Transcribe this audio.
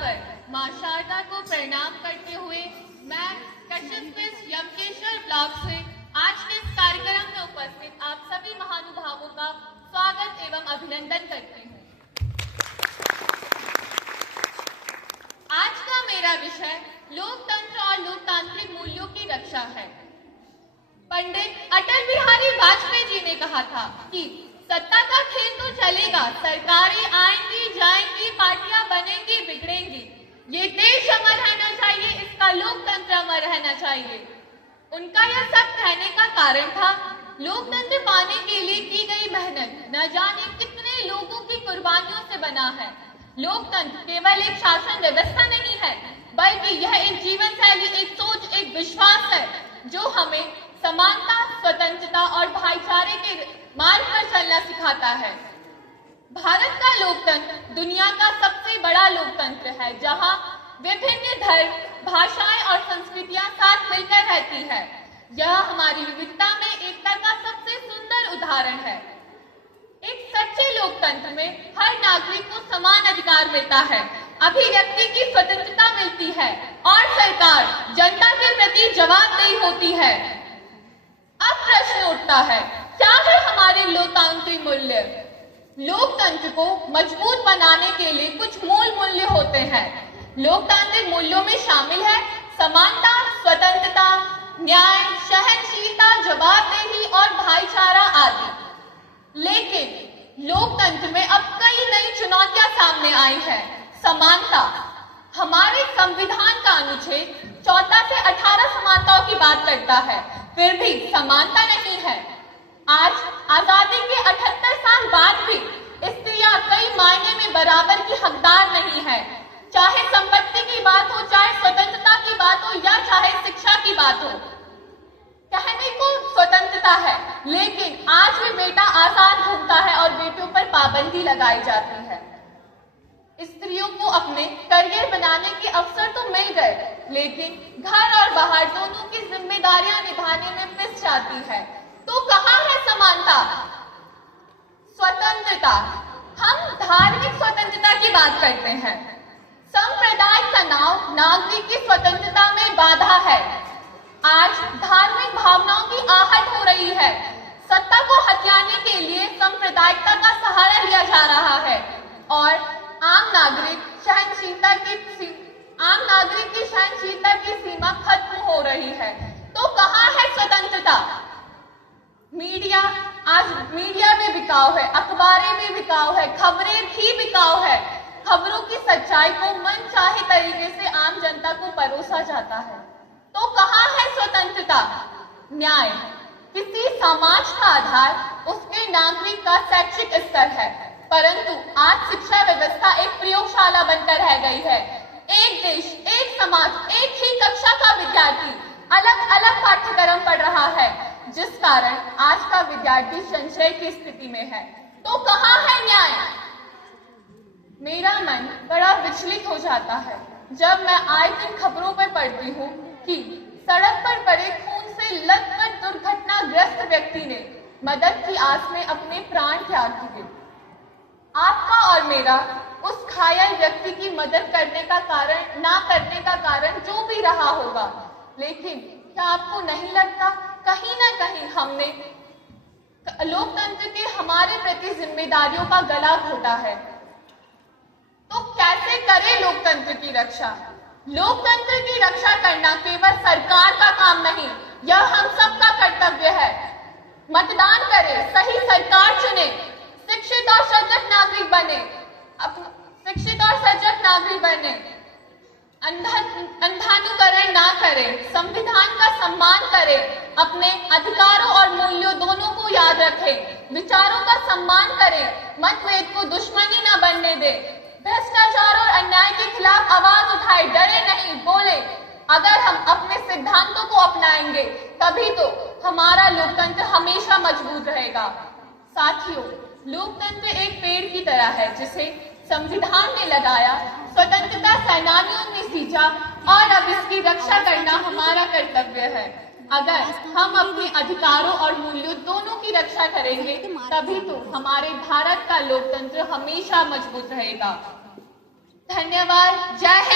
पर मां शारदा को प्रणाम करते हुए मैं कशिश यमकेश्वर ब्लॉक से आज के इस कार्यक्रम में उपस्थित आप सभी महानुभावों का स्वागत एवं अभिनंदन करती हूँ। आज का मेरा विषय लोकतंत्र और लोकतांत्रिक मूल्यों की रक्षा है। पंडित अटल बिहारी वाजपेयी जी ने कहा था कि सत्ता का खेल तो चलेगा, सरकारें आएंगी जाएंगी, पार्टियां बनेंगी बिगड़ेंगी, ये देश अमर रहना चाहिए, इसका लोकतंत्र अमर रहना चाहिए। उनका यह सब कहने का कारण था लोकतंत्र पाने के लिए की गई मेहनत न जाने कितने लोगों की कुर्बानियों से बना है। लोकतंत्र केवल एक शासन व्यवस्था नहीं है, बल्कि यह एक जीवन शैली, एक सोच, एक विश्वास है जो हमें समानता, स्वतंत्रता और भाईचारे के मार्ग पर चलना सिखाता है। भारत का लोकतंत्र दुनिया का सबसे बड़ा लोकतंत्र है, जहां विभिन्न धर्म, भाषाएं और संस्कृतियां साथ मिलकर रहती है। यह हमारी विविधता में एकता का सबसे सुंदर उदाहरण है। एक सच्चे लोकतंत्र में हर नागरिक को समान अधिकार मिलता है, अभिव्यक्ति की स्वतंत्रता मिलती है और सरकार जनता के प्रति जवाबदेही होती है। अब प्रश्न उठता है, क्या है हमारे लोकतांत्रिक मूल्य? लोकतंत्र को मजबूत बनाने के लिए कुछ मूल मूल्य होते हैं। लोकतांत्रिक मूल्यों में शामिल है समानता, स्वतंत्रता, न्याय, सहनशीलता, जवाबदेही और भाईचारा आदि। लेकिन लोकतंत्र में अब कई नई चुनौतियां सामने आई हैं। समानता, हमारे संविधान का अनुच्छेद 14 से 18 समानताओं की बात करता है, फिर भी समानता नहीं है। आज आजादी के 78 साल बाद भी स्त्रियां कई मायने में बराबर की हकदार नहीं है। चाहे संपत्ति की बात हो, चाहे स्वतंत्रता की बात हो या चाहे शिक्षा की बात हो। कहने को स्वतंत्रता है, लेकिन आज भी बेटा आजाद घूमता है और बेटियों पर पाबंदी लगाई जाती है। स्त्रियों को अपने करियर बनाने के अवसर तो मिल गए, लेकिन घर और बाहर दोनों की जिम्मेदारियां निभाने में पिस जाती है। तो कहाँ है समानता? स्वतंत्रता, हम धार्मिक स्वतंत्रता की बात करते हैं। सांप्रदायिक तनाव नागरिक की स्वतंत्रता में बाधा है। आज धार्मिक भावनाओं की आहट हो रही है। सत्ता को हथियाने के लिए सांप्रदायिकता का सहारा लिया जा रहा है और आम नागरिक की सहनशीलता की सीमा खत्म हो रही है। तो कहाँ है स्वतंत्रता? आज मीडिया भी बिकाऊ है, अखबारें भी बिकाऊ है, खबरें भी बिकाऊ है। खबरों की सच्चाई को मन चाहे तरीके से आम जनता को परोसा जाता है। तो कहाँ है स्वतंत्रता? न्याय, किसी समाज का आधार उसके नागरिक का शैक्षिक स्तर है, परंतु आज शिक्षा व्यवस्था एक प्रयोगशाला बनकर रह गई है। एक देश, एक समाज, एक ही कक्षा का विद्यार्थी अलग अलग पाठ्यक्रम पढ़ रहा है, जिस कारण आज का विद्यार्थी संशय की स्थिति में है। तो कहाँ है न्याय? मेरा मन बड़ा विचलित हो जाता है जब मैं आए दिन खबरों पर पढ़ती हूँ कि सड़क पर पड़े खून से लथपथ दुर्घटनाग्रस्त व्यक्ति ने मदद की आस में अपने प्राण त्याग दिए। आपका और मेरा उस घायल व्यक्ति की मदद करने का कारण, ना करने का कारण जो भी रहा होगा, लेकिन क्या आपको नहीं लगता कहीं ना कहीं हमने लोकतंत्र के हमारे प्रति जिम्मेदारियों का गला घोटा है? तो कैसे करें लोकतंत्र की रक्षा? लोकतंत्र की रक्षा करना केवल सरकार का काम नहीं, यह हम सबका कर्तव्य है। मतदान करें, सही सरकार चुने, शिक्षित और सजग नागरिक बने, अंधानुकरण ना करें, संविधान का सम्मान करें, अपने अधिकारों और मूल्यों दोनों को याद रखें, विचारों का सम्मान करें, मतभेद को दुश्मनी न बनने दें, भ्रष्टाचार और अन्याय के खिलाफ आवाज उठाए, डरे नहीं, बोले। अगर हम अपने सिद्धांतों को अपनाएंगे तभी तो हमारा लोकतंत्र हमेशा मजबूत रहेगा। साथियों, लोकतंत्र एक पेड़ की तरह है जिसे संविधान ने लगाया, स्वतंत्रता सेनानियों ने सींचा और अब इसकी रक्षा करना हमारा कर्तव्य है। अगर हम अपने अधिकारों और मूल्यों दोनों की रक्षा करेंगे तभी तो हमारे भारत का लोकतंत्र हमेशा मजबूत रहेगा। धन्यवाद। जय